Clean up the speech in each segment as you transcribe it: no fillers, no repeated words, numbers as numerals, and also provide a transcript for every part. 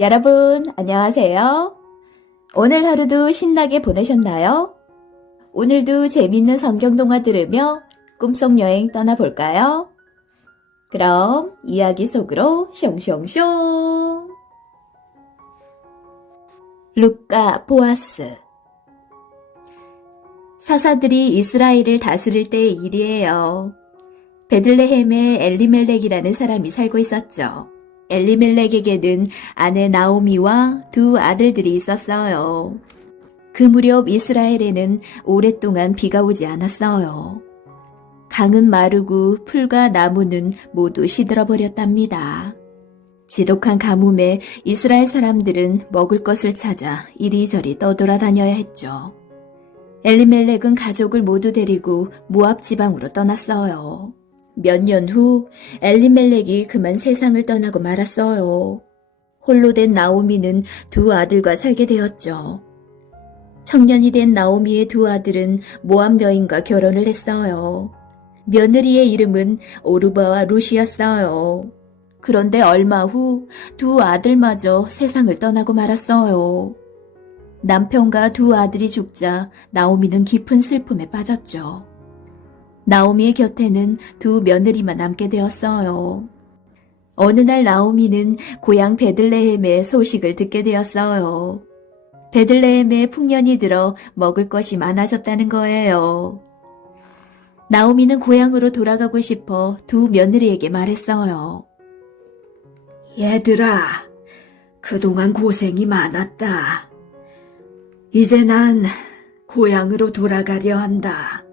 여러분, 안녕하세요. 오늘 하루도 신나게 보내셨나요? 오늘도 재밌는 성경 동화 들으며 꿈속 여행 떠나볼까요? 그럼 이야기 속으로 숑숑숑. 룻과 보아스. 사사들이 이스라엘을 다스릴 때의 일이에요. 베들레헴에 엘리멜렉이라는 사람이 살고 있었죠. 엘리멜렉에게는 아내 나오미와 두 아들들이 있었어요. 그 무렵 이스라엘에는 오랫동안 비가 오지 않았어요. 강은 마르고 풀과 나무는 모두 시들어버렸답니다. 지독한 가뭄에 이스라엘 사람들은 먹을 것을 찾아 이리저리 떠돌아다녀야 했죠. 엘리멜렉은 가족을 모두 데리고 모압 지방으로 떠났어요. 몇 년 후 엘리멜렉이 그만 세상을 떠나고 말았어요. 홀로 된 나오미는 두 아들과 살게 되었죠. 청년이 된 나오미의 두 아들은 모압 여인과 결혼을 했어요. 며느리의 이름은 오르바와 룻이었어요. 그런데 얼마 후 두 아들마저 세상을 떠나고 말았어요. 남편과 두 아들이 죽자 나오미는 깊은 슬픔에 빠졌죠. 나오미의 곁에는 두 며느리만 남게 되었어요. 어느 날 나오미는 고향 베들레헴의 소식을 듣게 되었어요. 베들레헴에 풍년이 들어 먹을 것이 많아졌다는 거예요. 나오미는 고향으로 돌아가고 싶어 두 며느리에게 말했어요. 얘들아, 그동안 고생이 많았다. 이제 난 고향으로 돌아가려 한다.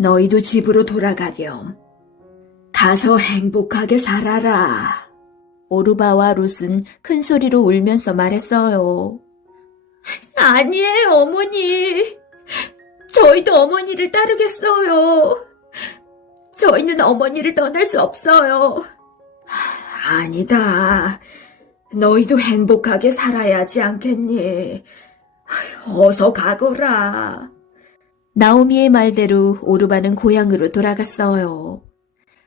너희도 집으로 돌아가렴. 가서 행복하게 살아라. 오르바와 룻은 큰 소리로 울면서 말했어요. 아니에요, 어머니. 저희도 어머니를 따르겠어요. 저희는 어머니를 떠날 수 없어요. 아니다. 너희도 행복하게 살아야지 않겠니? 어서 가거라. 나오미의 말대로 오르바는 고향으로 돌아갔어요.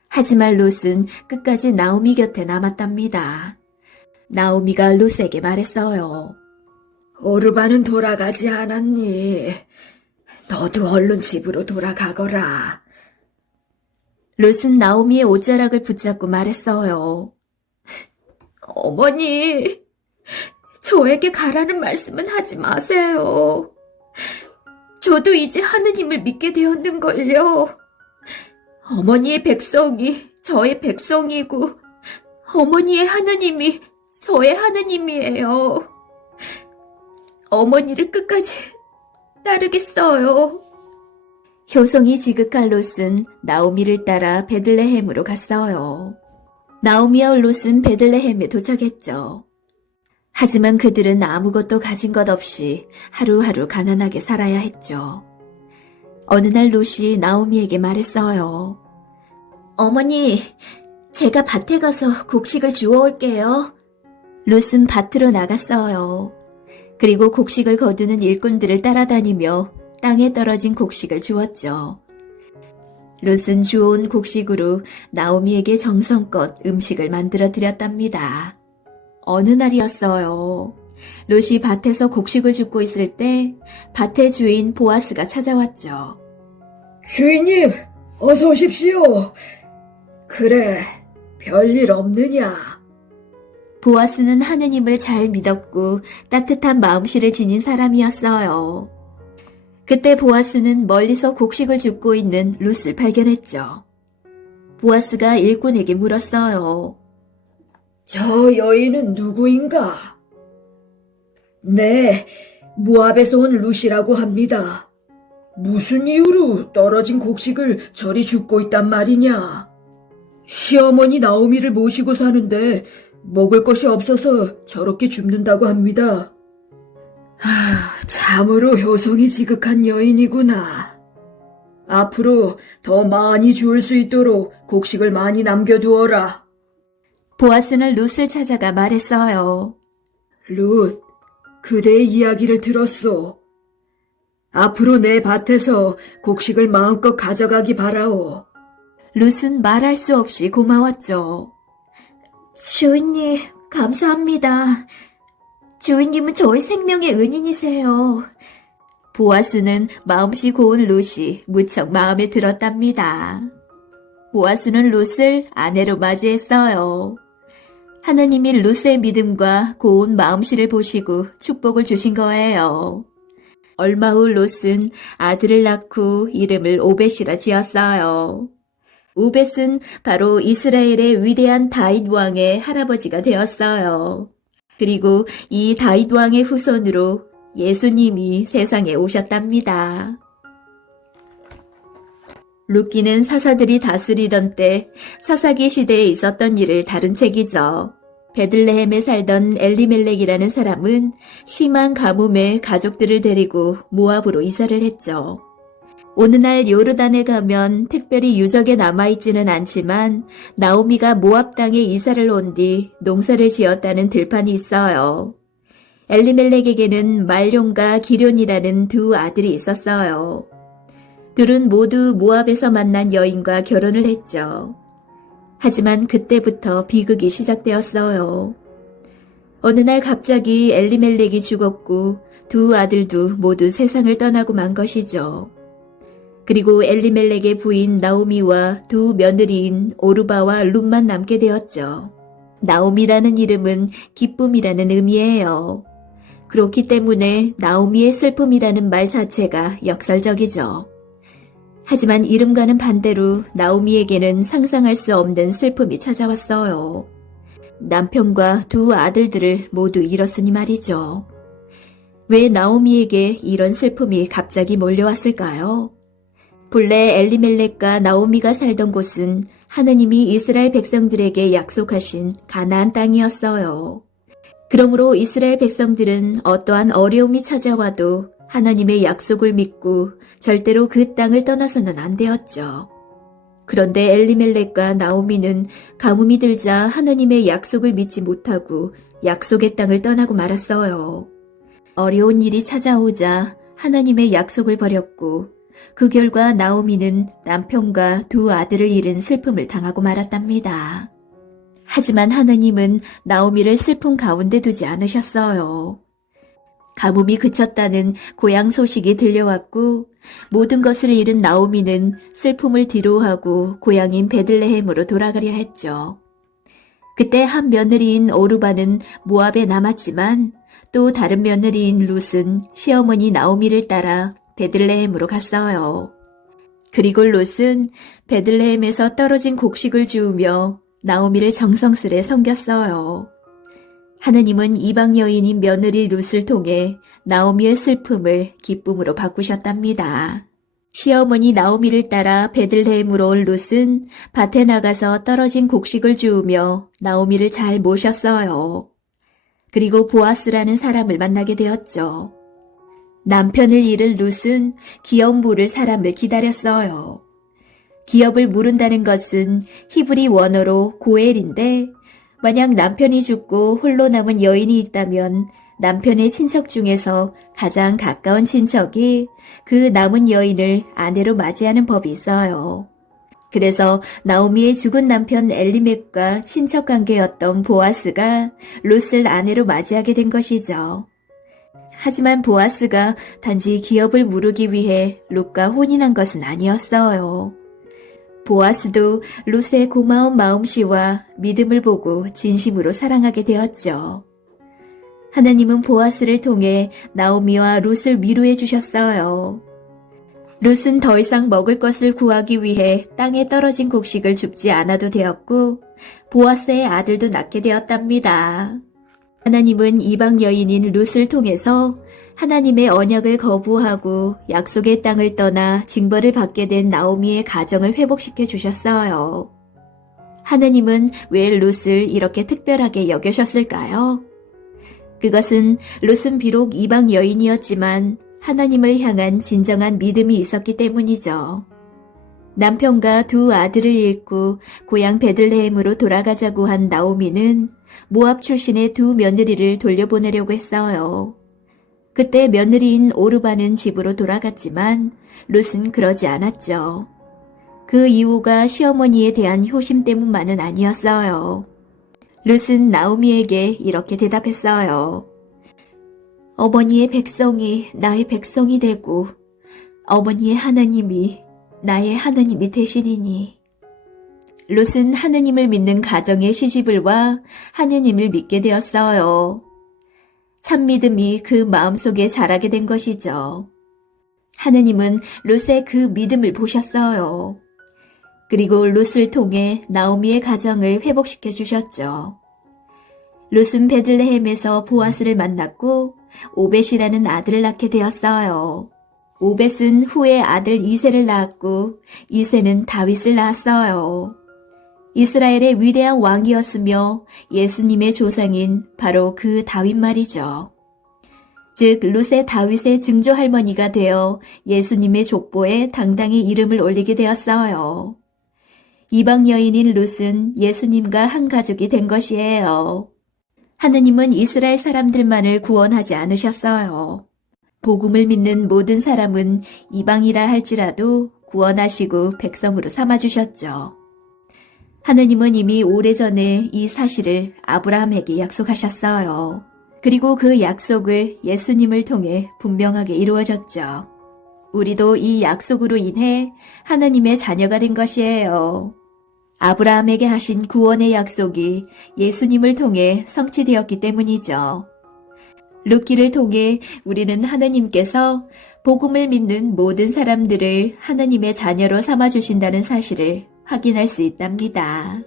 하지만 룻은 끝까지 나오미 곁에 남았답니다. 나오미가 룻에게 말했어요. 오르바는 돌아가지 않았니? 너도 얼른 집으로 돌아가거라. 룻은 나오미의 옷자락을 붙잡고 말했어요. 어머니, 저에게 가라는 말씀은 하지 마세요. 저도 이제 하느님을 믿게 되었는걸요. 어머니의 백성이 저의 백성이고 어머니의 하느님이 저의 하느님이에요. 어머니를 끝까지 따르겠어요. 효성이 지극한 롯은 나오미를 따라 베들레헴으로 갔어요. 나오미와 롯은 베들레헴에 도착했죠. 하지만 그들은 아무것도 가진 것 없이 하루하루 가난하게 살아야 했죠. 어느 날 롯이 나오미에게 말했어요. 어머니, 제가 밭에 가서 곡식을 주워올게요. 롯은 밭으로 나갔어요. 그리고 곡식을 거두는 일꾼들을 따라다니며 땅에 떨어진 곡식을 주웠죠. 롯은 주워온 곡식으로 나오미에게 정성껏 음식을 만들어 드렸답니다. 어느 날이었어요. 롯이 밭에서 곡식을 줍고 있을 때 밭의 주인 보아스가 찾아왔죠. 주인님, 어서 오십시오. 그래, 별일 없느냐? 보아스는 하느님을 잘 믿었고 따뜻한 마음씨를 지닌 사람이었어요. 그때 보아스는 멀리서 곡식을 줍고 있는 룻을 발견했죠. 보아스가 일꾼에게 물었어요. 저 여인은 누구인가? 네, 모압에서 온 룻이라고 합니다. 무슨 이유로 떨어진 곡식을 저리 줍고 있단 말이냐? 시어머니 나오미를 모시고 사는데 먹을 것이 없어서 저렇게 줍는다고 합니다. 참으로 효성이 지극한 여인이구나. 앞으로 더 많이 주울 수 있도록 곡식을 많이 남겨두어라. 보아스는 룻을 찾아가 말했어요. 룻, 그대의 이야기를 들었소. 앞으로 내 밭에서 곡식을 마음껏 가져가기 바라오. 룻은 말할 수 없이 고마웠죠. 주인님, 감사합니다. 주인님은 저의 생명의 은인이세요. 보아스는 마음씨 고운 룻이 무척 마음에 들었답니다. 보아스는 룻을 아내로 맞이했어요. 하나님이 룻의 믿음과 고운 마음씨를 보시고 축복을 주신 거예요. 얼마 후 룻은 아들을 낳고 이름을 오벳이라 지었어요. 오벳은 바로 이스라엘의 위대한 다윗 왕의 할아버지가 되었어요. 그리고 이 다윗 왕의 후손으로 예수님이 세상에 오셨답니다. 룻기는 사사들이 다스리던 때 사사기 시대에 있었던 일을 다룬 책이죠. 베들레헴에 살던 엘리멜렉이라는 사람은 심한 가뭄에 가족들을 데리고 모압으로 이사를 했죠. 어느 날 요르단에 가면 특별히 유적에 남아있지는 않지만 나오미가 모압 땅에 이사를 온 뒤 농사를 지었다는 들판이 있어요. 엘리멜렉에게는 말룡과 기련이라는 두 아들이 있었어요. 둘은 모두 모압에서 만난 여인과 결혼을 했죠. 하지만 그때부터 비극이 시작되었어요. 어느 날 갑자기 엘리멜렉이 죽었고 두 아들도 모두 세상을 떠나고 만 것이죠. 그리고 엘리멜렉의 부인 나오미와 두 며느리인 오르바와 룻만 남게 되었죠. 나오미라는 이름은 기쁨이라는 의미예요. 그렇기 때문에 나오미의 슬픔이라는 말 자체가 역설적이죠. 하지만 이름과는 반대로 나오미에게는 상상할 수 없는 슬픔이 찾아왔어요. 남편과 두 아들들을 모두 잃었으니 말이죠. 왜 나오미에게 이런 슬픔이 갑자기 몰려왔을까요? 본래 엘리멜렉과 나오미가 살던 곳은 하느님이 이스라엘 백성들에게 약속하신 가나안 땅이었어요. 그러므로 이스라엘 백성들은 어떠한 어려움이 찾아와도 하나님의 약속을 믿고 절대로 그 땅을 떠나서는 안 되었죠. 그런데 엘리멜렉과 나오미는 가뭄이 들자 하나님의 약속을 믿지 못하고 약속의 땅을 떠나고 말았어요. 어려운 일이 찾아오자 하나님의 약속을 버렸고 그 결과 나오미는 남편과 두 아들을 잃은 슬픔을 당하고 말았답니다. 하지만 하나님은 나오미를 슬픔 가운데 두지 않으셨어요. 가뭄이 그쳤다는 고향 소식이 들려왔고 모든 것을 잃은 나오미는 슬픔을 뒤로하고 고향인 베들레헴으로 돌아가려 했죠. 그때 한 며느리인 오르바는 모압에 남았지만 또 다른 며느리인 룻은 시어머니 나오미를 따라 베들레헴으로 갔어요. 그리고 룻은 베들레헴에서 떨어진 곡식을 주우며 나오미를 정성스레 섬겼어요. 하느님은 이방 여인인 며느리 룻을 통해 나오미의 슬픔을 기쁨으로 바꾸셨답니다. 시어머니 나오미를 따라 베들레헴으로 온 룻은 밭에 나가서 떨어진 곡식을 주우며 나오미를 잘 모셨어요. 그리고 보아스라는 사람을 만나게 되었죠. 남편을 잃은 룻은 기업 물을 사람을 기다렸어요. 기업을 물은다는 것은 히브리 원어로 고엘인데 만약 남편이 죽고 홀로 남은 여인이 있다면 남편의 친척 중에서 가장 가까운 친척이 그 남은 여인을 아내로 맞이하는 법이 있어요. 그래서 나오미의 죽은 남편 엘리멜렉과 친척 관계였던 보아스가 룻을 아내로 맞이하게 된 것이죠. 하지만 보아스가 단지 기업을 무르기 위해 룻과 혼인한 것은 아니었어요. 보아스도 룻의 고마운 마음씨와 믿음을 보고 진심으로 사랑하게 되었죠. 하나님은 보아스를 통해 나오미와 룻을 위로해 주셨어요. 룻은 더 이상 먹을 것을 구하기 위해 땅에 떨어진 곡식을 줍지 않아도 되었고 보아스의 아들도 낳게 되었답니다. 하나님은 이방 여인인 룻을 통해서 하나님의 언약을 거부하고 약속의 땅을 떠나 징벌을 받게 된 나오미의 가정을 회복시켜 주셨어요. 하나님은 왜 룻을 이렇게 특별하게 여겨셨을까요? 그것은 룻은 비록 이방 여인이었지만 하나님을 향한 진정한 믿음이 있었기 때문이죠. 남편과 두 아들을 잃고 고향 베들레헴으로 돌아가자고 한 나오미는 모압 출신의 두 며느리를 돌려보내려고 했어요. 그때 며느리인 오르바는 집으로 돌아갔지만 룻은 그러지 않았죠. 그 이유가 시어머니에 대한 효심 때문만은 아니었어요. 룻은 나오미에게 이렇게 대답했어요. 어머니의 백성이 나의 백성이 되고 어머니의 하나님이 나의 하나님이 되시리니. 룻은 하느님을 믿는 가정의 시집을 와 하느님을 믿게 되었어요. 참 믿음이 그 마음속에 자라게 된 것이죠. 하느님은 룻의 그 믿음을 보셨어요. 그리고 룻을 통해 나오미의 가정을 회복시켜 주셨죠. 룻은 베들레헴에서 보아스를 만났고 오벳이라는 아들을 낳게 되었어요. 오벳은 후에 아들 이새를 낳았고 이새는 다윗을 낳았어요. 이스라엘의 위대한 왕이었으며 예수님의 조상인 바로 그 다윗 말이죠. 즉 룻의 다윗의 증조 할머니가 되어 예수님의 족보에 당당히 이름을 올리게 되었어요. 이방 여인인 룻은 예수님과 한 가족이 된 것이에요. 하느님은 이스라엘 사람들만을 구원하지 않으셨어요. 복음을 믿는 모든 사람은 이방이라 할지라도 구원하시고 백성으로 삼아주셨죠. 하느님은 이미 오래전에 이 사실을 아브라함에게 약속하셨어요. 그리고 그 약속을 예수님을 통해 분명하게 이루어졌죠. 우리도 이 약속으로 인해 하느님의 자녀가 된 것이에요. 아브라함에게 하신 구원의 약속이 예수님을 통해 성취되었기 때문이죠. 룻기를 통해 우리는 하느님께서 복음을 믿는 모든 사람들을 하느님의 자녀로 삼아주신다는 사실을 확인할 수 있답니다.